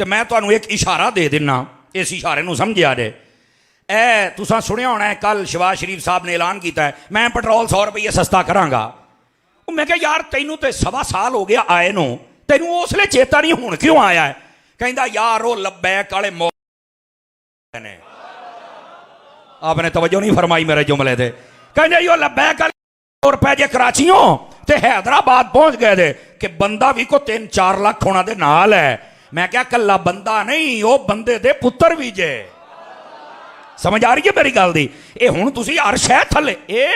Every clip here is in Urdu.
تو میں تمہیں ایک اشارہ دے دینا، اس اشارے نو سمجھا جائے۔ اے تساں سنیا ہونا ہے کل شہباز شریف صاحب نے اعلان کیتا ہے میں پٹرول 100 روپیے سستا کراں گا۔ میں کہا یار تینوں تے 1.25 سال ہو گیا آئے نو، تینوں اس لیے چیتا نہیں ہون کیوں آیا ہے؟ کہندا یار وہ لبیک والے نے آپ نے توجہ نہیں فرمائی میرے جملے دے، کہندا یہ لبیک والے 100 روپے جے کراچیوں تے حیدرآباد پہنچ گئے دے کہ بندہ بھی کو 3-4 لاکھ ہونا دے نال ہے۔ میں کہا کلا بندہ نہیں، وہ بندے دے پتر بھی جے۔ سمجھ آ رہی ہے میری گل دی؟ اے ہن تسی ہر شے تھلے اے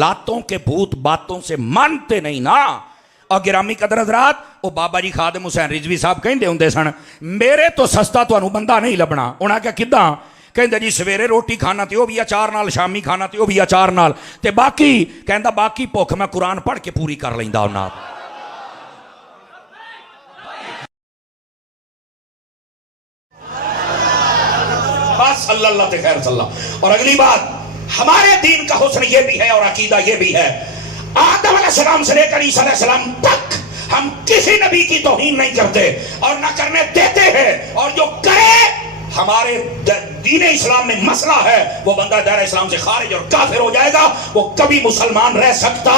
لاتوں کے بھوت باتوں سے مانتے نہیں نا۔ اور گرامی قدر حضرات، وہ بابا جی خادم حسین رضوی صاحب کہندے ہوندے سن میرے تو سستا تانوں بندہ نہیں لبنا۔ انہاں کہا کداں؟ کہندے جی سویرے روٹی کھانا تے وہ بھی اچار نال، شامی کھانا تے وہ بھی اچار نال، تے باقی کہندا باقی بھوک میں قرآن پڑھ کے پوری کر لیندا ہوں۔ بس اللہ اللہ تے خیر صلی اللہ۔ اور اگلی بات، ہمارے دین کا حسن یہ بھی ہے اور عقیدہ یہ بھی ہے، آدم علیہ السلام سے لے کر عیسیٰ علیہ السلام تک ہم کسی نبی کی توہین نہیں کرتے اور نہ کرنے دیتے ہیں، اور جو کرے ہمارے دین اسلام میں مسئلہ ہے وہ بندہ دائرہ اسلام سے خارج اور کافر ہو جائے گا، وہ کبھی مسلمان رہ سکتا۔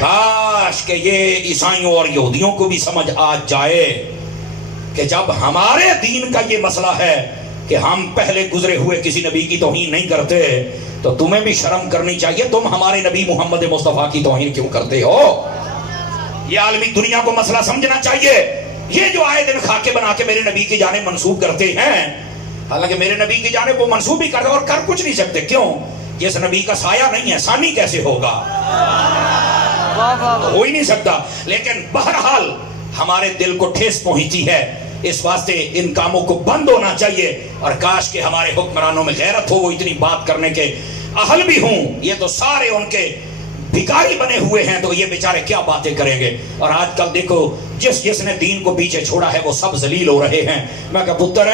کاش کہ یہ عیسائیوں اور یہودیوں کو بھی سمجھ آ جائے کہ جب ہمارے دین کا یہ مسئلہ ہے کہ ہم پہلے گزرے ہوئے کسی نبی کی توہین نہیں کرتے، تو تمہیں بھی شرم کرنی چاہیے، تم ہمارے نبی محمد مصطفیٰ کی توہین کیوں کرتے ہو؟ یہ عالمی دنیا کو مسئلہ سمجھنا چاہیے۔ یہ جو آئے دن خاکے بنا کے میرے نبی کی جانب منسوب کرتے ہیں، حالانکہ میرے نبی کی جانب وہ منسوب ہی کرتے اور کر کچھ نہیں سکتے، کیوں؟ جس نبی کا سایہ نہیں ہے ثانی کیسے ہوگا؟ ہو ہی نہیں سکتا۔ لیکن بہرحال ہمارے دل کو ٹھیس پہنچتی ہے، اس واسطے ان کاموں کو بند ہونا چاہیے، اور کاش کہ ہمارے حکمرانوں میں غیرت ہو، وہ اتنی بات کرنے کے اہل بھی ہوں۔ یہ تو سارے ان کے بھکاری بنے ہوئے ہیں، تو یہ بیچارے کیا باتیں کریں گے؟ اور آج کل دیکھو جس نے دین کو پیچھے چھوڑا ہے وہ سب ذلیل ہو رہے ہیں۔ میں کہا پتر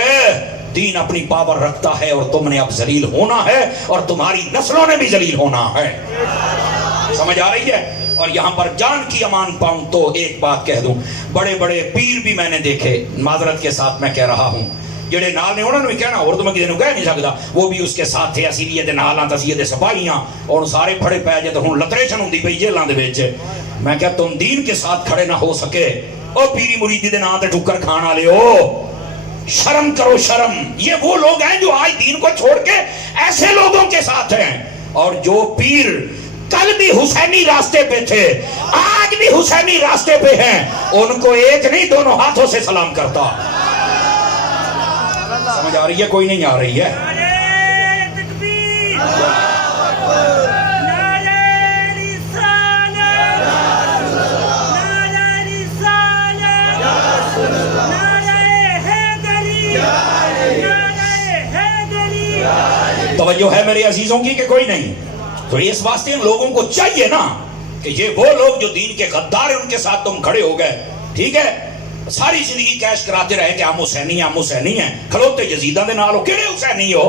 دین اپنی پاور رکھتا ہے اور تم نے اب ذلیل ہونا ہے، اور تمہاری نسلوں نے بھی ذلیل ہونا ہے۔ سمجھ آ رہی ہے؟ اور یہاں پر جان کی امان پاؤں تو ایک بات کہہ دوں، بڑے بڑے پیر بھی میں نے دیکھے، معذرت کے ساتھ میں کہہ رہا ہوں، جڑے نال نے انہوں نے کہنا اور تو میں کسی نے کہہ نہیں سکتا، وہ بھی اس کے ساتھ تھے، اصلیت نالاں تصیت سپاہیاں، اور سارے پھڑے پے جے تو ہن لتریشن ہوندی پئی جیلاں دے وچ۔ میں کہ تم دین کے ساتھ کھڑے نہ ہو سکے، او پیری مریدی دے نام تے ٹھکر کھان والے ہو، شرم کرو شرم۔ یہ وہ لوگ ہیں جو آج دین کو چھوڑ کے ایسے لوگوں کے ساتھ ہیں، اور جو پیر کل بھی حسینی راستے پہ تھے آج بھی حسینی راستے پہ ہیں، ان کو ایک نہیں دونوں ہاتھوں سے سلام کرتا۔ سمجھ آ رہی ہے؟ کوئی نہیں آ رہی ہے؟ توجہ ہے میرے عزیزوں کی کہ کوئی نہیں؟ تو اس واسطے ان لوگوں کو چاہیے نا کہ یہ وہ لوگ جو دین کے غدار ہیں ان کے ساتھ تم کھڑے ہو گئے، ٹھیک ہے؟ ساری زندگی کیش کراتے رہے کہ ہم حسینی ہم حسینی ہیں، کھلوتے یزیداں دے نال ہو، کہڑے حسینی ہو؟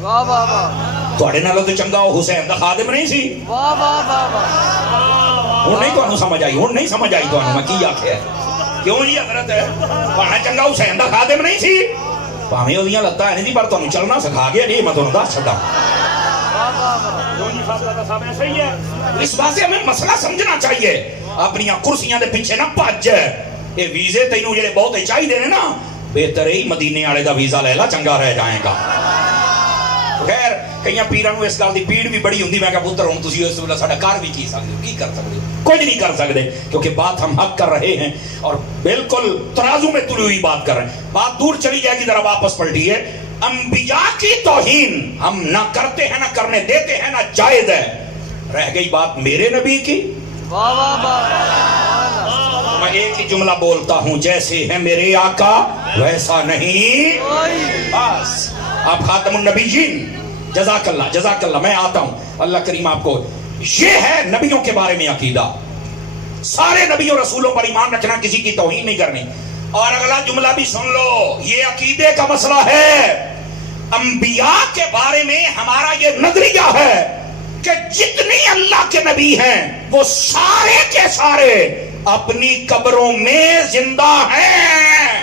واہ واہ واہ، تواڈے نالوں تے چنگا وہ حسین دا خادم نہیں سی؟ واہ واہ واہ۔ ہن نہیں تانوں سمجھ آئی؟ ہن نہیں سمجھ آئی تانوں میں کی آکھیا ہے؟ کیوں جی حضرت پانا چنگا حسین دا خادم نہیں سی؟ پاویں اودیاں لتاں نہیں سی پر تانوں چلنا سکھا گیا جی، میں تانوں دس چھڈاں۔ اس واسطے ہمیں مسئلہ سمجھنا چاہیے، اپنی کرسیاں دے پیچھے نہ بھج۔ یہ ویزے تینوں جڑے بہت چاہیے نے نا، بہتر ہی مدینے والے دا ویزا لے لا، چنگا رہ جائے گا۔ خیر کئی پیراں نوں اس گل دی پیڑ بھی بڑی ہوندی، میں کہا پتر ہن تسی اس ویلے ساڈا کر بھی کی سکدے ہو؟ کی کر سکدے ہو؟ کچھ نہیں کر سکدے، کیونکہ بات ہم حق کر رہے ہیں اور بالکل ترازو میں تلی ہوئی بات کر رہے ہیں۔ بات دور چلی جائے گی، ذرا واپس پلٹیے۔ انبیاء کی توہین ہم نہ کرتے ہیں، نہ کرنے دیتے ہیں، نہ جائز ہے۔ رہ گئی بات میرے نبی کی، میں ایک ہی جملہ بولتا ہوں، جیسے ہے میرے آقا ویسا نہیں۔ بس آپ خاتم النبیین، جزاک اللہ جزاک اللہ۔ میں آتا ہوں، اللہ کریم آپ کو، یہ ہے نبیوں کے بارے میں عقیدہ، سارے نبیوں رسولوں پر ایمان رکھنا، کسی کی توہین نہیں کرنی۔ اور اگلا جملہ بھی سن لو، یہ عقیدے کا مسئلہ ہے۔ انبیاء کے بارے میں ہمارا یہ نظریہ ہے کہ جتنی اللہ کے نبی ہیں وہ سارے کے سارے اپنی قبروں میں زندہ ہیں۔